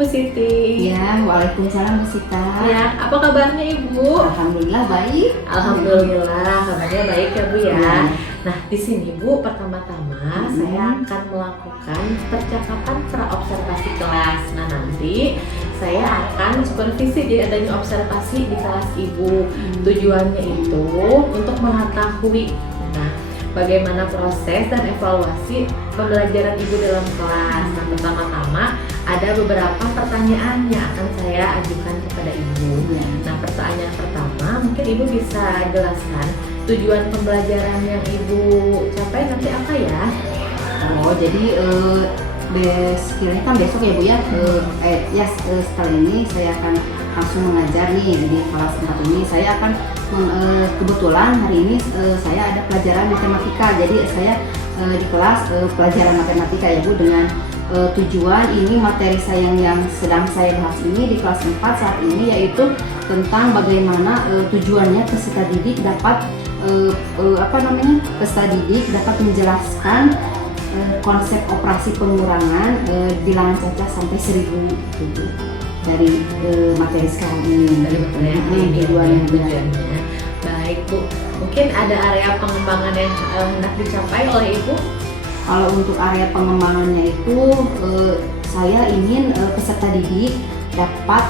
Bu Siti. Ya, waalaikumsalam Bu Sita. Ya, apa kabarnya Ibu? Alhamdulillah baik. Alhamdulillah, kabarnya baik ya Bu ya. Ya. Nah, di sini Bu, pertama-tama saya akan melakukan percakapan pra-observasi kelas. Nah, nanti saya akan supervisi jadi adanya observasi di kelas Ibu. Tujuannya itu untuk mengetahui bagaimana proses dan evaluasi pembelajaran Ibu dalam kelas. Nah, pertama-tama ada beberapa pertanyaan yang akan saya ajukan kepada Ibu. Nah, pertanyaan pertama mungkin Ibu bisa jelaskan tujuan pembelajaran yang Ibu capai nanti apa ya? Oh, jadi sekiranya kan besok ya Bu ya. Setelah ini saya akan langsung mengajar nih di kelas 4 ini. Saya akan kebetulan hari ini saya ada pelajaran matematika. Jadi saya di kelas pelajaran matematika ya Bu, dengan tujuan ini materi saya yang sedang saya bahas ini di kelas 4 saat ini, yaitu tentang bagaimana tujuannya peserta didik dapat peserta didik dapat menjelaskan konsep operasi pengurangan bilangan cacat sampai 1000 gitu dari materi sekarang ini. Dari materi yang tujuannya. Baik Bu, mungkin ada area pengembangan yang hendak dicapai oleh Ibu? Kalau untuk area pengembangannya itu saya ingin peserta didik dapat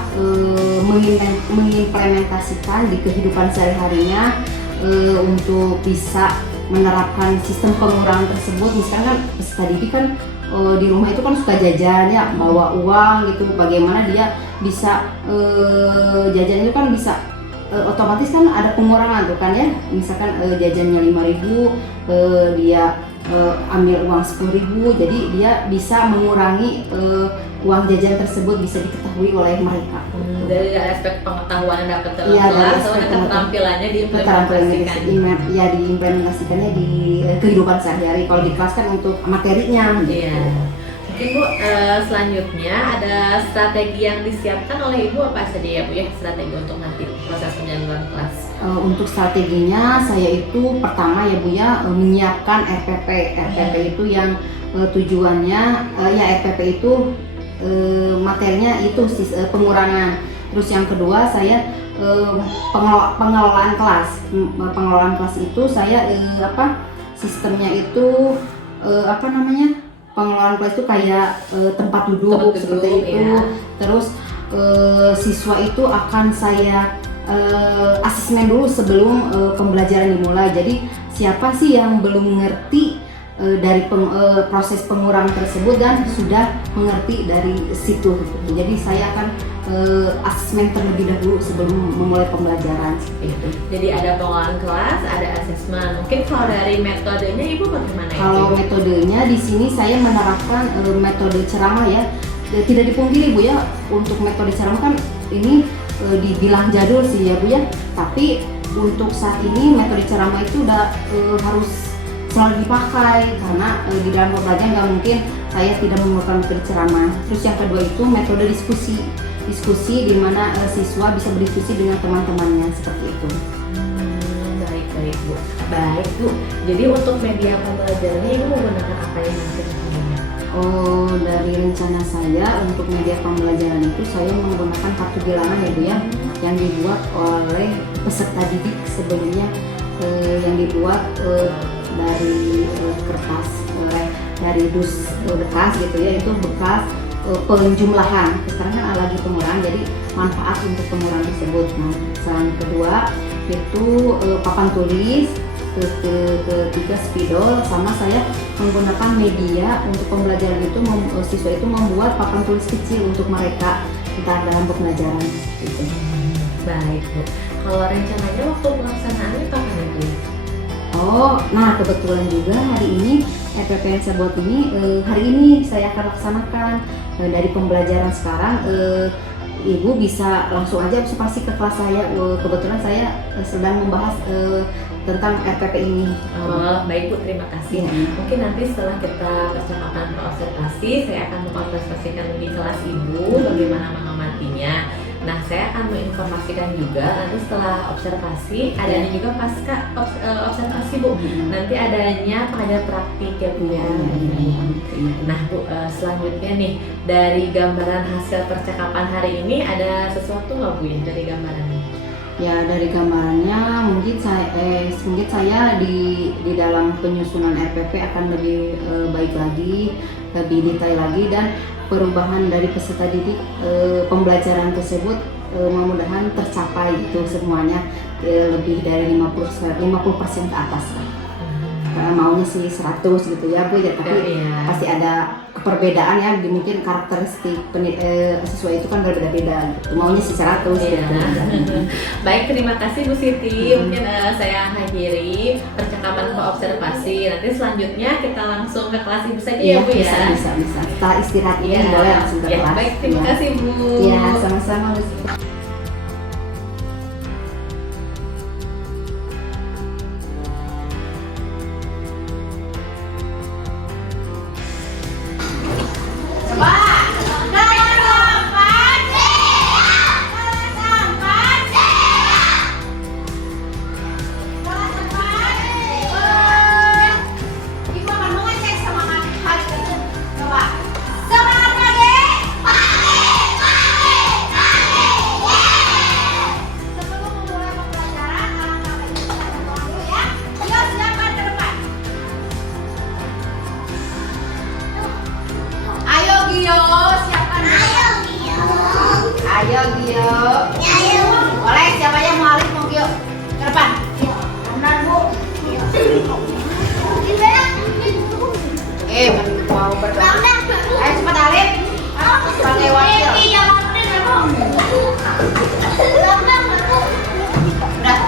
mengimplementasikan di kehidupan sehari-harinya untuk bisa menerapkan sistem pengurangan tersebut. Misalkan kan peserta didik kan di rumah itu kan suka jajan ya, bawa uang gitu. Bagaimana dia bisa jajan itu kan bisa otomatis kan ada pengurangan tuh kan ya. Misalkan jajannya 5.000, dia ambil uang 10.000, jadi dia bisa mengurangi uang jajan tersebut, bisa diketahui oleh mereka. Dari aspek pengetahuan yang dapat dalam kelas, soalnya keterampilannya diimplementasikannya di kehidupan sehari-hari. Kalau di kelas kan untuk materinya. Iya. Mungkin Bu, selanjutnya ada strategi yang disiapkan oleh Ibu apa saja ya Bu ya, strategi untuk nanti proses penjalangan kelas? Untuk strateginya saya itu pertama ya Bu ya, menyiapkan RPP. RPP itu yang tujuannya RPP itu materinya itu pengurangan. Terus yang kedua saya pengelolaan kelas. Pengelolaan kelas itu saya sistemnya itu pengelolaan kelas itu kayak tempat duduk seperti itu. Ya. Terus siswa itu akan saya asesmen dulu sebelum pembelajaran dimulai. Jadi siapa sih yang belum mengerti dari proses pengurangan tersebut dan sudah mengerti dari situ. Jadi saya akan asesmen terlebih dahulu sebelum memulai pembelajaran seperti itu. Jadi ada pengelolaan kelas, ada asesmen. Mungkin kalau dari metodenya Ibu bagaimana? Kalau metodenya di sini saya menerapkan metode ceramah ya. Tidak dipungkiri Bu ya, untuk metode ceramah kan ini dibilang jadul sih ya Bu ya. Tapi untuk saat ini metode ceramah itu udah harus selalu dipakai, karena di dalam pembelajaran nggak mungkin saya tidak menggunakan metode ceramah. Terus yang kedua itu metode diskusi di mana siswa bisa berdiskusi dengan teman-temannya seperti itu. Baik Bu. Baik Bu. Jadi untuk media pembelajarannya Ibu menggunakan apa yang nanti? Dari rencana saya untuk media pembelajaran itu saya menggunakan kartu bilangan ya Bu ya, yang dibuat oleh peserta didik sebelumnya, yang dibuat dari kertas dari dus bekas gitu ya, itu bekas penjumlahan. Sekarang kan lagi pengurangan, jadi manfaat untuk pengurangan tersebut. Nah, saran kedua itu papan tulis, ketiga spidol, sama saya menggunakan media untuk pembelajaran itu. Siswa itu membuat papan tulis kecil untuk mereka entah dalam pembelajaran gitu. Baik Bu. Kalau rencananya waktu pelaksanaannya kapan Ibu? Nah kebetulan juga hari ini RPP yang saya buat ini hari ini saya akan laksanakan. Dari pembelajaran sekarang Ibu bisa langsung aja observasi ke kelas saya. Kebetulan saya sedang membahas tentang RPP ini. Baik Bu, terima kasih. Mungkin nanti setelah kita percakapan observasi, saya akan mengobservasikan di kelas Ibu bagaimana mengamatinya. Nah, saya akan menginformasikan juga nanti setelah observasi adanya juga pasca observasi Bu. Nanti adanya pengajaran praktik ya Bu ya. Nah Bu, selanjutnya nih dari gambaran hasil percakapan hari ini ada sesuatu nggak Bu ya dari gambarannya? Ya, dari gambarannya mungkin saya di dalam penyusunan RPP akan lebih baik lagi, lebih detail lagi, dan perubahan dari peserta didik pembelajaran tersebut mudah-mudahan tercapai itu semuanya lebih dari 50% ke atas lah. Karena maunya sih 100 gitu ya Bu ya, tapi pasti ada perbedaan ya, mungkin karakteristik siswa itu kan berbeda-beda gitu. Maunya sih 100 gitu. Baik, terima kasih Bu Siti. Mungkin saya akhiri percakapan observasi. Nanti selanjutnya kita langsung ke kelas Ibu saja ya Bu ya. Bisa. Setelah istirahat ini boleh langsung ke kelas. Baik, terima kasih Bu. Ya, sama-sama Bu Siti. Ayo Gio. Boleh, siapa yang mau alih mau Gio? Ke depan. Benar Bu. Mau berdoa. Ayo cepat alih. Sebagai wakil. Udah.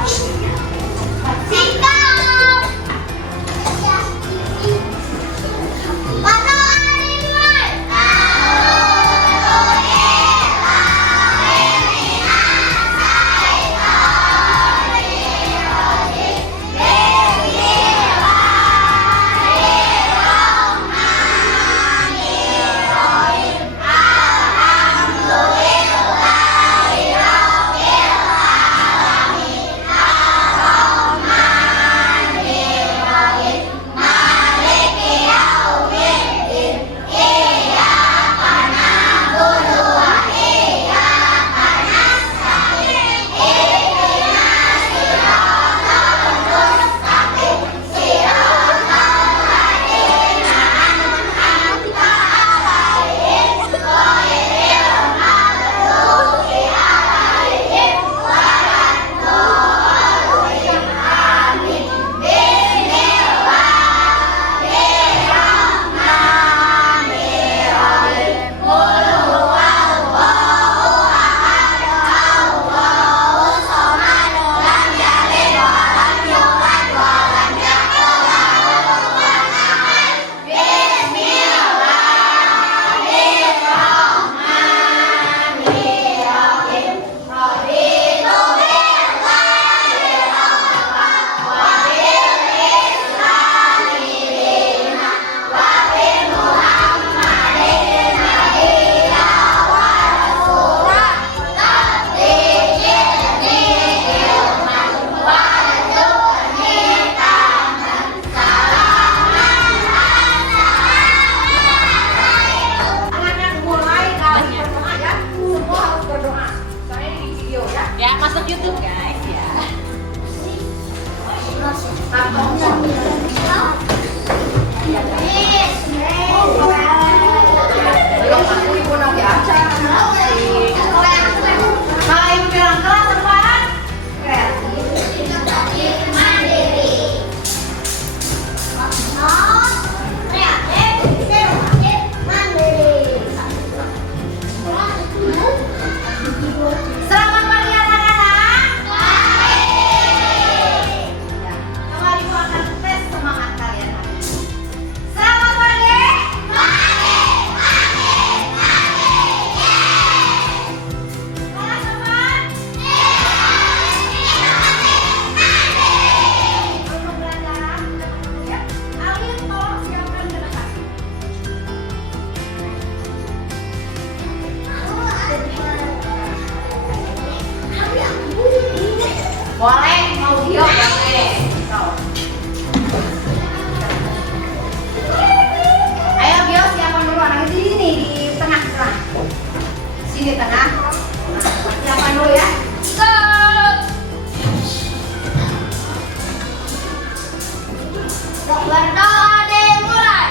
sini tengah. Nah, persiapan dulu ya. Berdoa dimulai.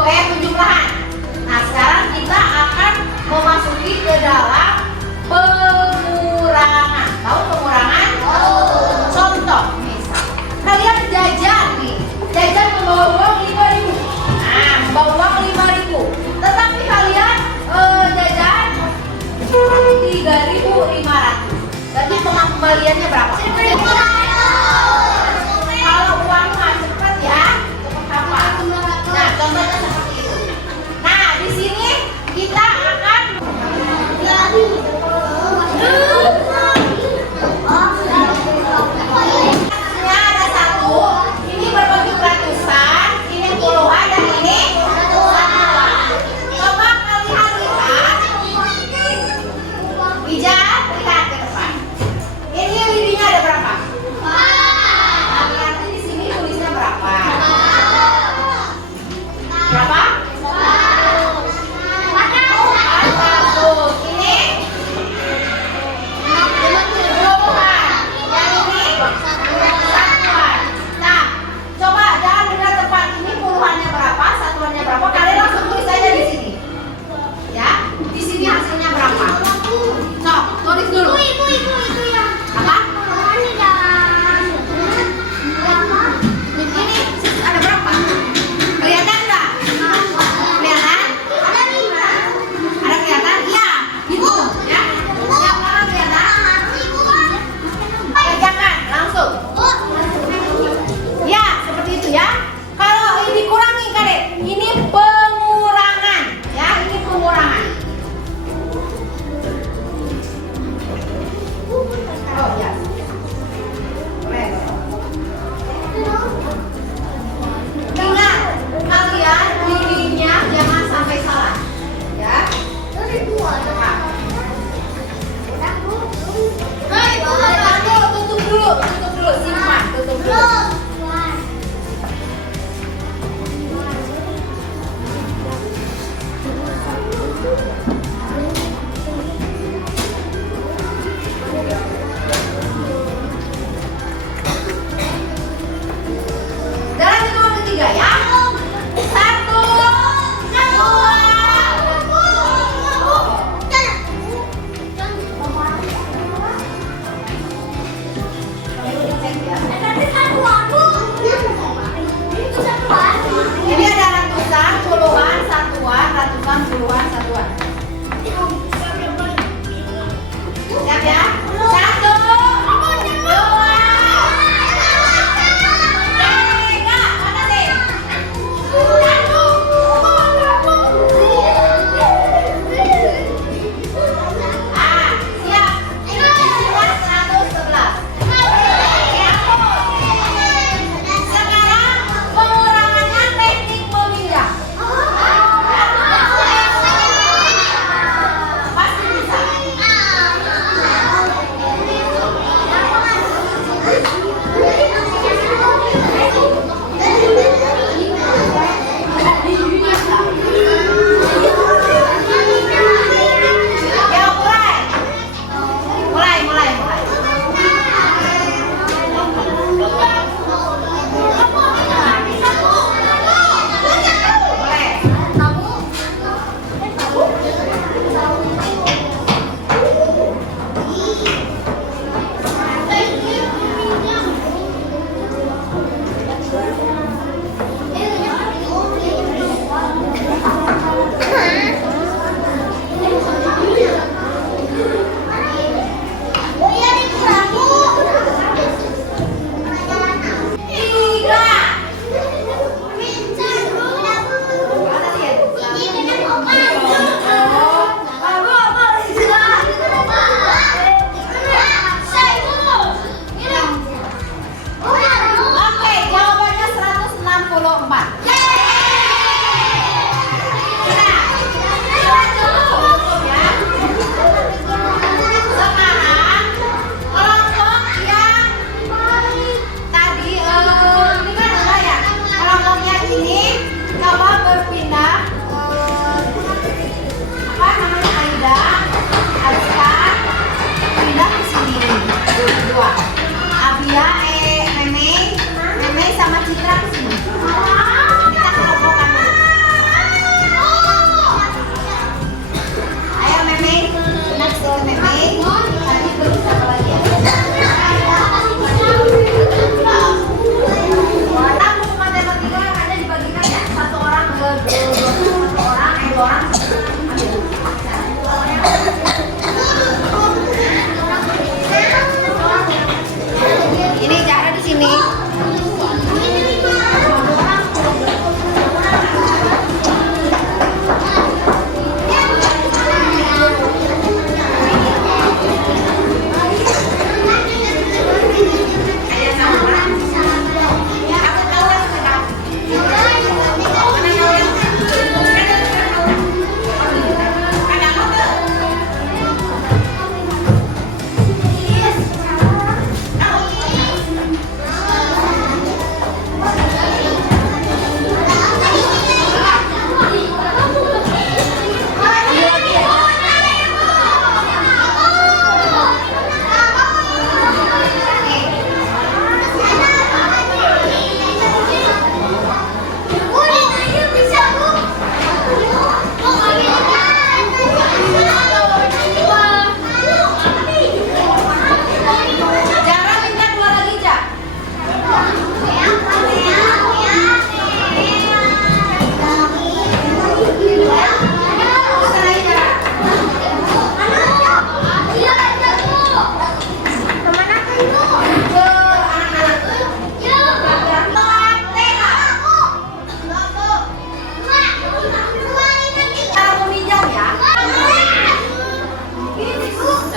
penjumlahan. Nah, sekarang kita akan memasuki ke dalam pengurangan. Tahu pengurangan? Contoh, misal kalian jajan nih, jajan membawa uang 5.000. Nah, membawa uang 5.000. Tetapi kalian jajan 3.500. Berarti pengembaliannya berapa? 1.500. Kalau uang mah cepat ya, cepat apa? Nah, contohnya seperti itu. Nah, di sini kita akan ada satu, ini berbentuk ratusan, ini puluhan, dan ini ratusan. Coba kalian lihat, Ija, lihat ke depan. Ini lidinya ada berapa?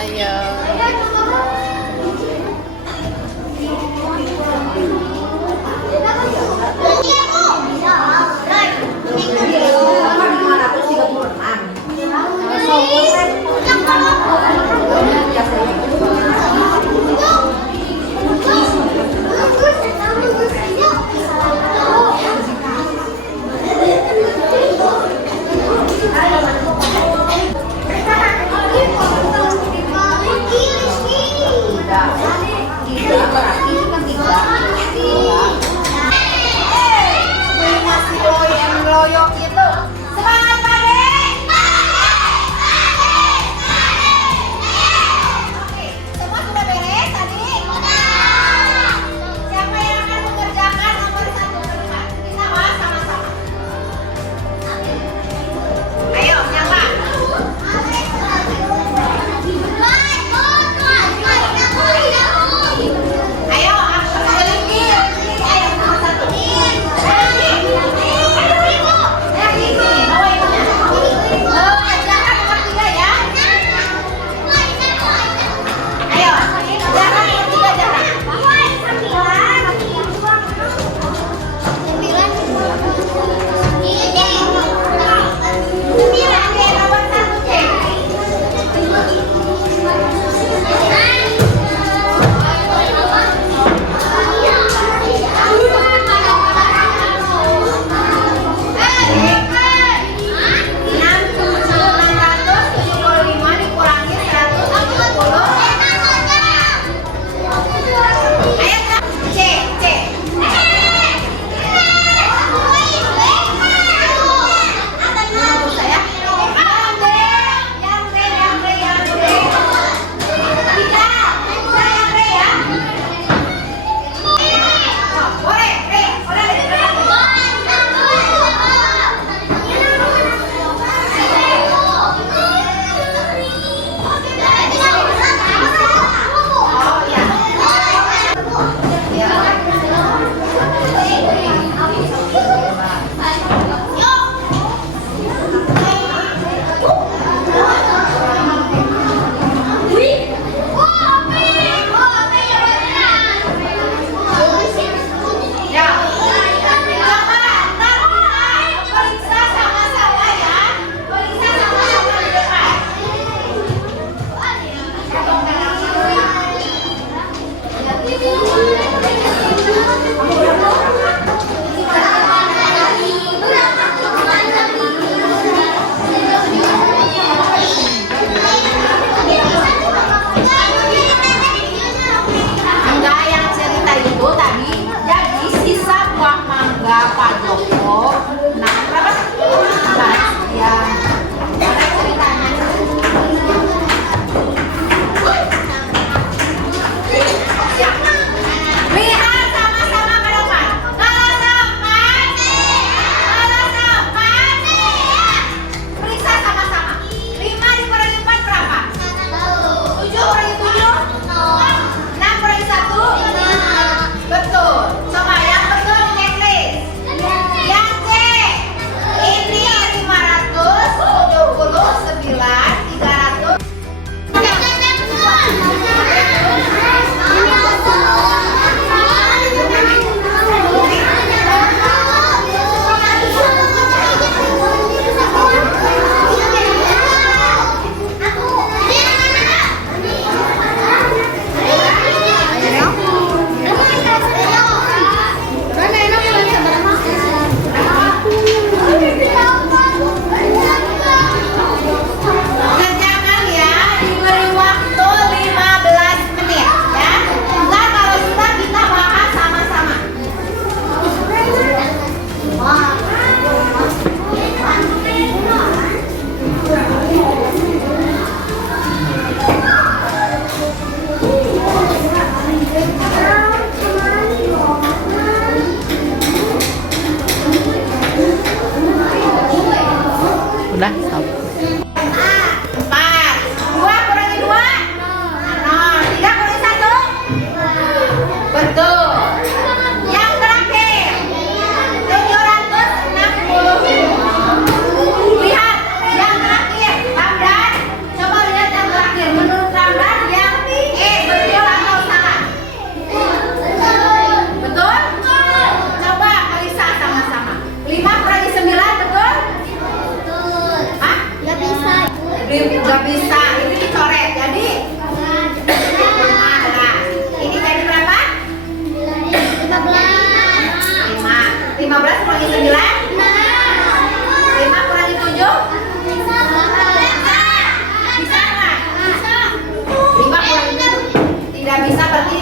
Ayo.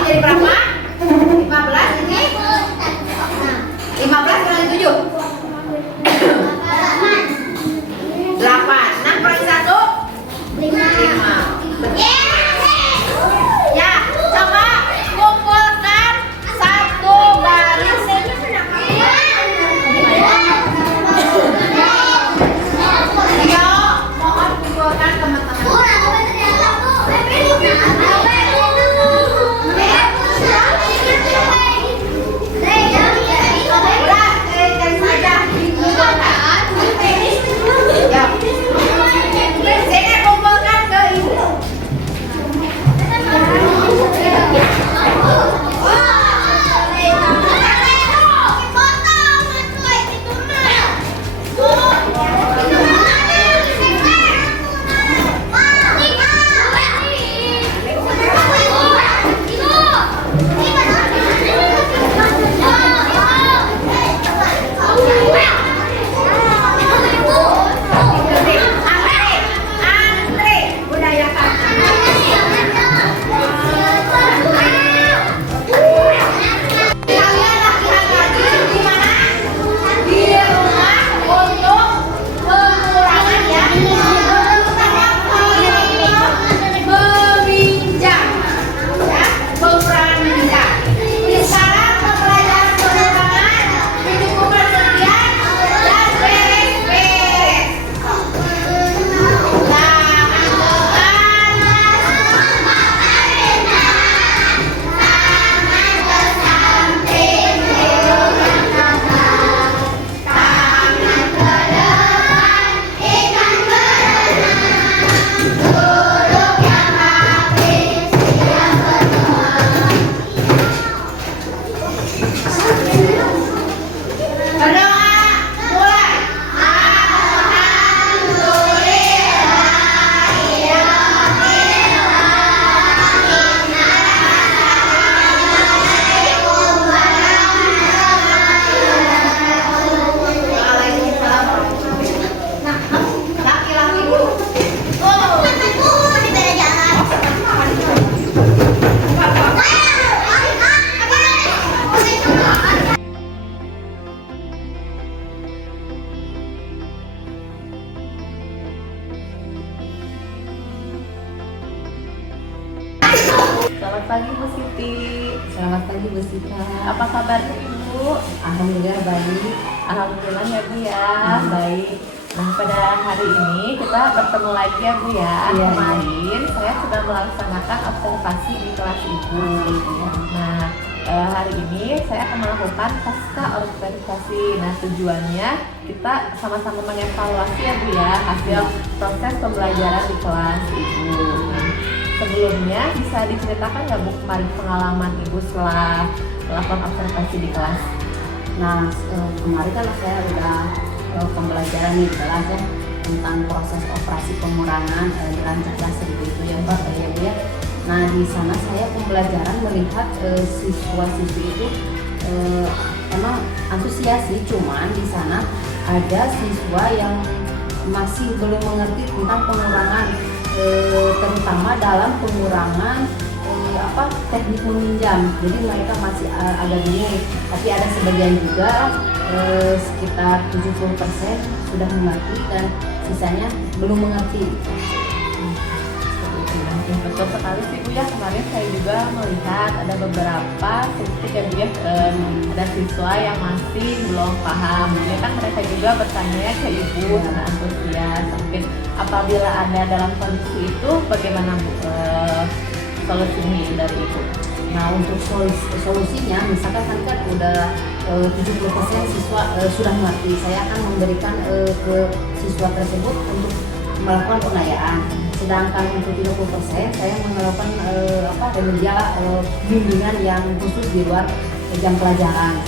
jadi berapa? 15 ini 15 kali 7 8. 6 kali 1 5. Ya, coba kumpulkan satu baris. Ayo, mohon kumpulkan teman-teman. Udah, dari saja. Ya. Sini kumpulkan ke ibu. Antri, budaya kalian latihan lagi di mana? Di rumah untuk pengurangan ya. Terutama meminjam, ya, pengurangan meminjam. Di sekarang pembelajaran pengurangan dicukupkan sekian dan beres-beres. Berdoa, mulai. Laki-laki dulu. Selamat pagi Bu Siti. Selamat pagi Bu Sita. Apa kabarnya Ibu? Alhamdulillah baik. Alhamdulillah ya Bu ya, baik. Nah pada hari ini kita bertemu lagi ya Bu ya. Iya. Kemarin saya sudah melaksanakan observasi di kelas Ibu. Nah hari ini saya akan melakukan pasca observasi. Nah tujuannya kita sama-sama mengevaluasi ya Bu ya hasil proses pembelajaran di kelas Ibu. Sebelumnya bisa diceritakan nggak Bu kemarin pengalaman Ibu setelah melakukan observasi di kelas? Nah, kemarin kan saya udah pembelajaran nih di kelas ya tentang proses operasi pengurangan dalam kelas itu ya Mbak ya Bu ya. Nah di sana saya pembelajaran melihat siswa-siswi itu emang antusias sih, cuman di sana ada siswa yang masih belum mengerti tentang pengurangan, terutama dalam pengurangan teknik meminjam. Jadi mereka masih agak bingung, tapi ada sebagian juga sekitar 70% sudah mengerti dan sisanya belum mengerti. Betul sekali sih Bu ya, kemarin saya juga melihat ada beberapa titik ya Bu ya, ada siswa yang masih belum paham. Ya kan mereka juga bertanya ke Ibu tentang antusias. Mungkin apabila ada dalam kondisi itu bagaimana Bu solusinya dari Ibu? Nah untuk solusinya misalkan kan udah 70% siswa sudah mengerti, saya akan memberikan ke siswa tersebut untuk melakukan pengayaan. Sedangkan untuk 30% saya melakukan remedial bimbingan yang khusus di luar jam pelajaran.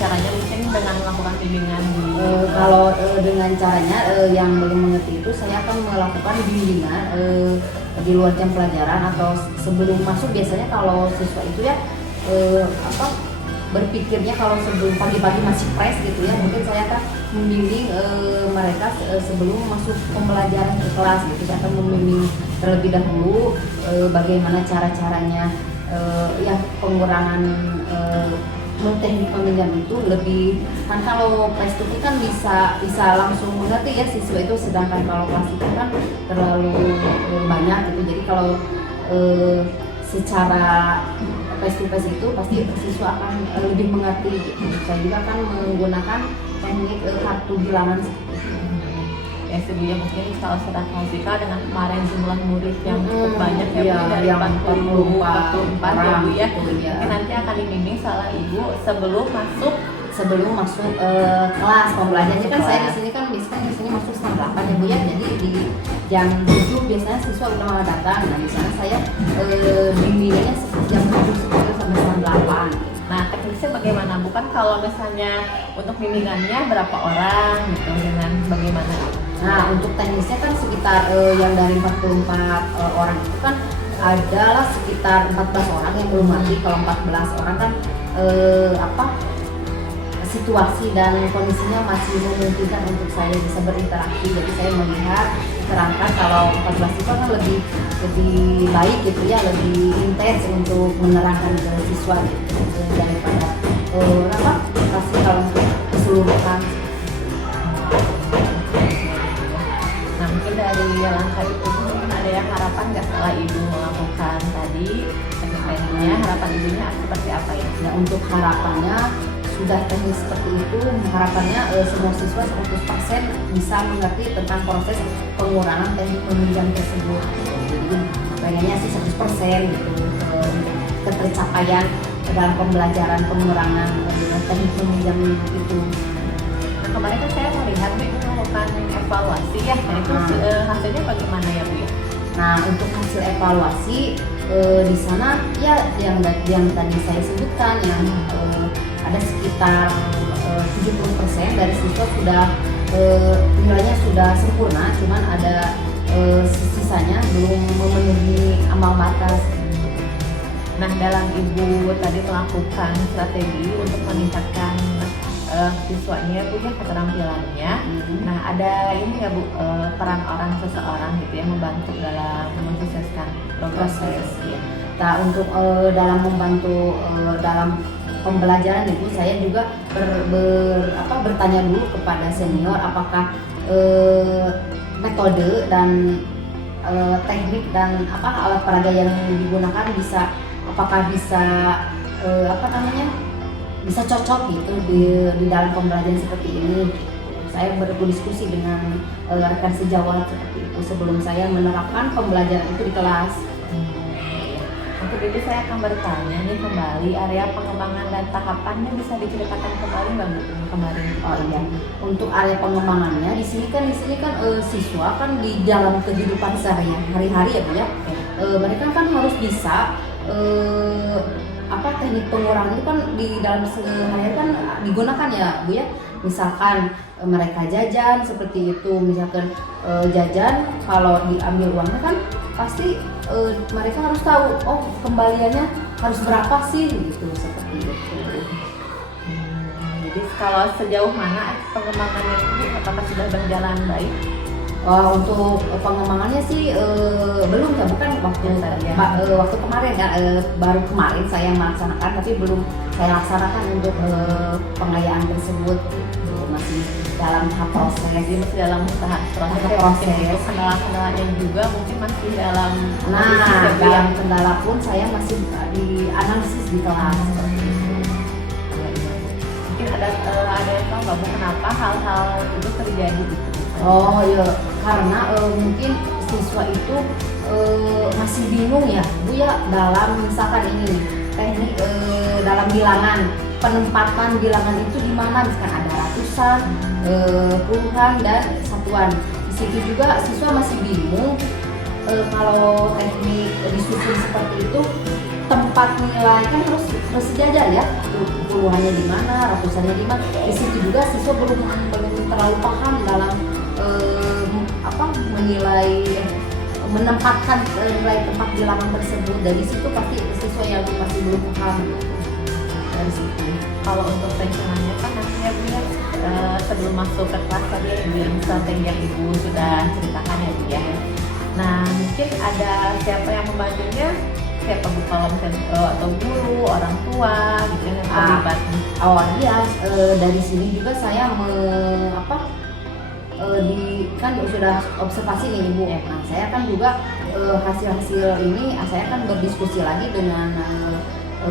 Caranya mungkin dengan melakukan bimbingan Kalau dengan caranya yang belum mengerti itu saya akan melakukan bimbingan di luar jam pelajaran atau sebelum masuk. Biasanya kalau siswa itu ya berpikirnya kalau sebelum pagi-pagi masih fresh gitu ya, mungkin saya akan membimbing mereka sebelum masuk pembelajaran ke kelas gitu. Saya akan membimbing terlebih dahulu bagaimana cara-caranya ya pengurangan teknik meminjam itu lebih kan. Kalau face to face kan bisa langsung mengerti ya siswa itu, sedangkan kalau kelas itu kan terlalu banyak gitu. Jadi kalau secara face to face itu pasti siswa akan lebih mengerti gitu. Saya juga kan menggunakan teknik kartu bilangan seperti itu. Ya sebelumnya mungkin kalau secara fisikal dengan kemarin jumlah murid yang cukup banyak ya Bu, dari yang 44 ya Bu ya. gitu, ya. Mungkin nanti akan dibimbing salah Ibu sebelum masuk kelas pembelajarannya kan. Saya di sini kan biasanya di sini masuk setengah 8 ya Bu ya. Jadi di jam 7 biasanya siswa udah mau datang. Nah di sana saya bimbingannya jam 7 sampai setengah 8. Nah, teknisnya bagaimana? Bukan kalau misalnya untuk bimbingannya berapa orang gitu, dengan bagaimana? Nah, untuk teknisnya kan sekitar yang dari 44 orang itu kan adalah sekitar 14 orang yang belum mati. Kalau 14 orang kan situasi dan kondisinya masih memungkinkan untuk saya bisa berinteraksi. Jadi saya melihat terangkat kalau 14 itu kan lebih baik gitu ya, lebih intens untuk menerangkan ke siswa gitu daripada pasti kalau untuk keseluruhan. Nah, mungkin dari langkah itu mungkin ada yang harapan nggak setelah Ibu melakukan tadi tekniknya, harapan Ibunya seperti apa ya? Nah, untuk harapannya sudah teknis seperti itu, harapannya semua siswa 100% bisa mengerti tentang proses pengurangan teknik meminjam tersebut. Jadi pengennya sih 100% gitu ketercapaian dalam pembelajaran pengurangan teknik meminjam itu. Nah, kemarin kan saya melihat Bu melakukan evaluasi ya, nah itu hasilnya bagaimana ya Bu ya? Nah, untuk hasil evaluasi di sana ya yang tadi saya sebutkan, yang ada sekitar 70% dari siswa sudah nilainya sudah sempurna, cuman ada sisanya belum memenuhi ambang batas. Nah, dalam Ibu tadi melakukan strategi untuk meningkatkan siswanya Bu ya, keterampilannya. Nah, ada ini ya Bu, peran orang seseorang gitu yang membantu dalam mensukseskan proses ya. Nah, untuk dalam membantu dalam pembelajaran itu saya juga bertanya dulu kepada senior apakah metode dan teknik dan alat peraga yang digunakan bisa bisa cocok gitu di dalam pembelajaran seperti ini. Saya berdiskusi dengan rekan sejawat seperti itu sebelum saya menerapkan pembelajaran itu di kelas. Untuk itu saya akan bertanya nih kembali, area pengembangan dan tahapannya bisa diceritakan kembali Mbak Bu kemarin? Oh iya, untuk area pengembangannya di sini kan siswa kan di dalam kehidupan sehari-hari ya Bu ya. Mereka kan harus bisa teknik pengurangan itu kan di dalam sehari-hari kan digunakan ya Bu ya. Misalkan mereka jajan seperti itu, misalkan jajan kalau diambil uangnya kan pasti mereka harus tahu kembaliannya harus berapa sih gitu, seperti itu. Jadi kalau sejauh mana pengembangannya itu, apakah sudah berjalan baik? Untuk pengembangannya sih belum ya, bukan waktu kemarin kan baru kemarin saya melaksanakan, tapi belum saya laksanakan untuk pengayaan tersebut. Masih dalam tahap proses. Jadi masih dalam tahap proses. Kendala-kendalanya juga mungkin masih dalam. Nah, dalam kendala pun saya masih dianalisis di kelas. Mungkin ada yang tahu nggak Bu kenapa hal-hal itu terjadi gitu? Oh iya, karena mungkin siswa itu masih bingung ya Bu ya, dalam misalkan ini teknik dalam bilangan, penempatan bilangan itu di mana, misalkan ada ratusan, puluhan dan satuan. Di situ juga siswa masih bingung kalau teknik disusun seperti itu, tempat nilai kan harus sejajar ya, puluhannya di mana, ratusannya di mana. Di situ juga siswa belum terlalu paham dalam menempatkan nilai tempat bilangan tersebut. Dari situ pasti siswa yang masih belum paham gitu. Dari situ. Kalau untuk rencananya kan nantinya Bu ya, sebelum masuk ke kelas tadi ya Ibu yang strategi yang Ibu sudah ceritakan ya Bu ya. Nah, mungkin ada siapa yang membantunya? Siapa bu kalau misalnya atau guru, orang tua gitu yang terlibat? Oh iya, dari sini juga saya kan sudah observasi nih Ibu. Nah, saya kan juga hasil-hasil ini saya kan berdiskusi lagi dengan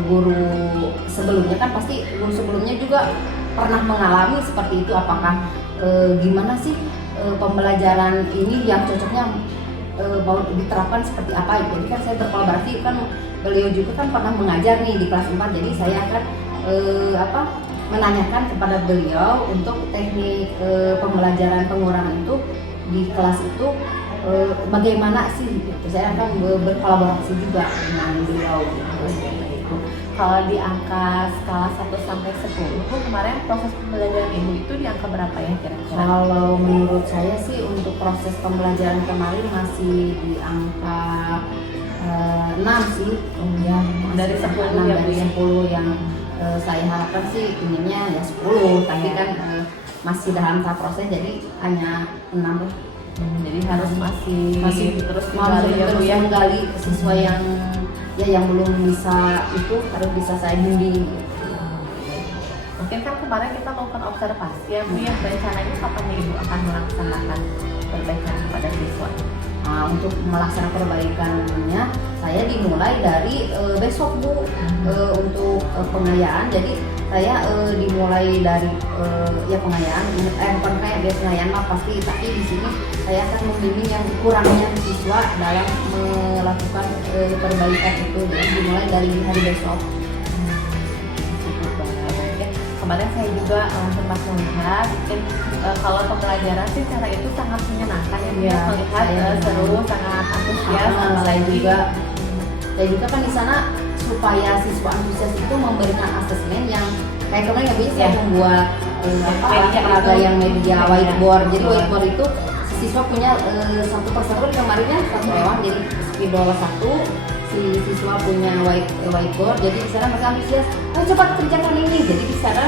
guru sebelumnya, kan pasti guru sebelumnya juga pernah mengalami seperti itu. Apakah gimana sih pembelajaran ini yang cocoknya mau diterapkan seperti apa? Jadi kan saya berkolaborasi, kan beliau juga kan pernah mengajar nih di kelas 4, jadi saya akan menanyakan kepada beliau untuk teknik pembelajaran pengurangan itu di kelas itu bagaimana sih gitu. Saya akan berkolaborasi juga dengan beliau gitu. Kalau di angka skala 1 sampai 10, kemarin proses pembelajaran Ibu itu di angka berapa ya kira-kira? Kalau menurut saya sih untuk proses pembelajaran kemarin masih di angka 6 sih. Ya, Dari 10 ya, Bu, dari ya? 10 yang saya harapkan sih inginnya ya 10, tapi kan masih dalam tahap proses, jadi hanya 6. Jadi harus masih terus menggali ya, Bu, ya? menggali siswa yang belum bisa itu harus bisa saya bimbing. Mungkin kan kemarin kita melakukan observasi ya Bu, yang rencananya kapan nih Ibu akan melaksanakan perbaikan pada siswa? Nah, untuk melaksanakan perbaikannya saya dimulai dari besok Bu, untuk pengayaan. Jadi saya dimulai dari pengayaan, bukan kayak biasa pengayaan mah pasti, tapi di sini saya akan membimbing yang kurangnya siswa dalam melakukan perbaikan itu. Jadi dimulai dari hari besok. Kemarin saya juga sempat melihat mungkin kalau pembelajaran sih cara itu sangat menyenangkan ya Bu, ya, melihat seru, sangat antusias. Saya juga kan di sana supaya siswa antusias itu memberikan asesmen yang kayak kemarin nggak bisa membuat alat yang media whiteboard. Jadi whiteboard itu siswa punya satu persatu, kemarinnya satu ewang, jadi spidol 1. Si siswa punya whiteboard, jadi di sana mereka antusias, ayo cepat kerjakan ini. Jadi di sana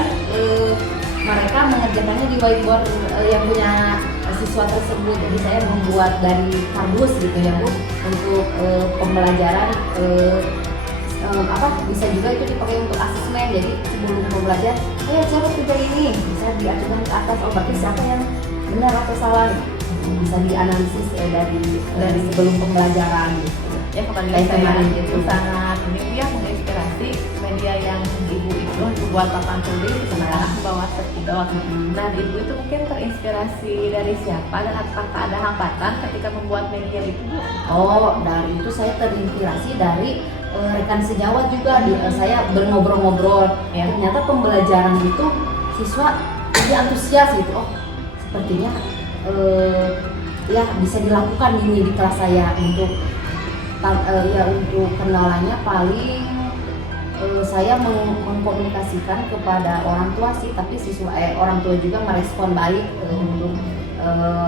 mereka mengerjakannya di whiteboard yang punya siswa tersebut. Jadi saya membuat dari kardus gitu ya Bu, untuk pembelajaran bisa juga itu dipakai untuk asesmen. Jadi sebelum pembelajaran, ayo cara kerja ini bisa diajukan ke atas, oh berarti siapa yang benar atau salah, bisa dianalisis dari sebelum pembelajaran gitu. Ya kemarin itu sangat ini ya menginspirasi media yang Ibu itu buat papan tulis sekarang bawa spidol. Nah Ibu itu mungkin terinspirasi dari siapa dan apakah ada hambatan ketika membuat media itu Bu? Oh, dari itu saya terinspirasi dari rekan sejawat juga. Saya berngobrol-ngobrol, ternyata pembelajaran itu siswa lebih antusias gitu. Oh sepertinya bisa dilakukan ini di kelas saya. Untuk kendalanya paling saya mengkomunikasikan kepada orang tua sih, tapi orang tua juga merespon baik untuk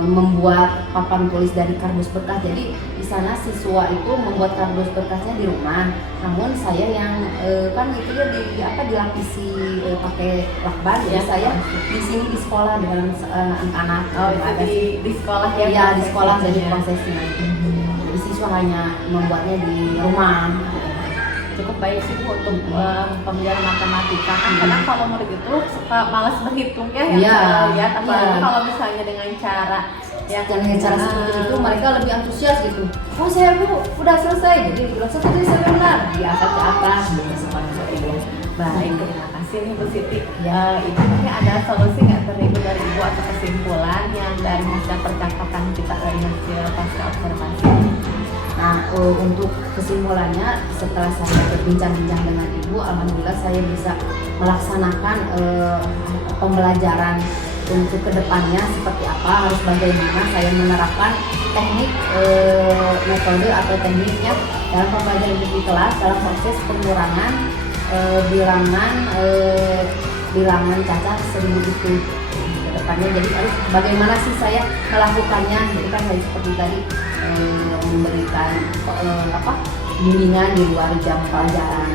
membuat papan tulis dari kardus bekas. Jadi di sana siswa itu membuat kardus bekasnya di rumah, namun saya yang kan itu ya dilapisi pakai lakban. Jadi saya di sini di sekolah dengan anak-anak. Oh, itu di sekolah ya? Iya, di sekolah jadi prosesnya. Jadi siswa hanya membuatnya di rumah. Cukup baik sih Bu untuk pembelajaran matematika. Kadang kalau murid itu suka malas berhitungnya saya lihat, apalagi kalau misalnya dengan cara seperti itu mereka lebih antusias gitu. Oh saya Bu udah selesai, jadi udah selesai saya benar diangkat ke atas gitu seperti itu. Baik, terima kasih nih Bu Siti. Ibu mungkin ada solusi nggak dari Ibu atau kesimpulan yang dari hasil percakapan kita dari hasil pasca observasi? Nah, untuk kesimpulannya setelah saya berbincang-bincang dengan Ibu, alhamdulillah saya bisa melaksanakan pembelajaran untuk kedepannya seperti apa, harus bagaimana saya menerapkan teknik metode atau tekniknya dalam pembelajaran di kelas dalam proses pengurangan bilangan cacat 1000 itu kedepannya. Jadi harus bagaimana sih saya melakukannya, itu kan saya seperti tadi memberikan bimbingan di luar jam pelajaran.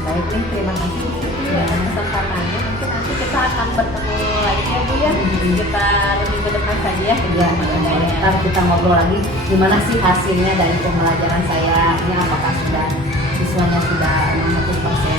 Baik nih, terima kasih. Ya, kesempatannya mungkin nanti kita akan bertemu lagi ya Bu ya, sekitar minggu depan saja ya. Ya, ntar kita ngobrol lagi gimana sih hasilnya dari pembelajaran saya. Ini apakah sudah siswanya sudah 60%